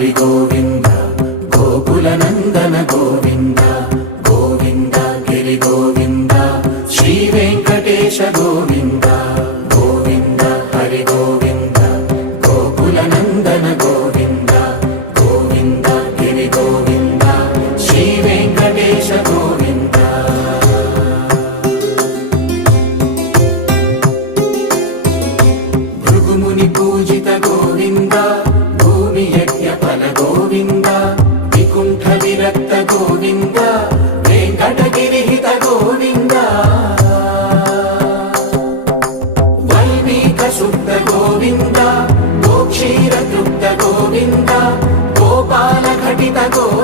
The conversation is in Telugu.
హరి గోవింద గోకుల నందన గోవింద గోవింద గిరి గోవింద శ్రీ వెంకటేశ గోవింద గోవింద హరి గోవింద గోకుల నందన గోవింద గోవింద గిరి గోవింద శ్రీ వెంకటేశ గోవింద భృగుముని పూజిత గోవింద భూమి యజ్ఞ ఫల గోవింద వికుంఠ విరక్త గోవింద వెంకటగిరిహిత గోవింద వైదిక శుద్ధ గోవింద గోక్షీర తృప్త గోవింద గోపాల ఘటిత గోవింద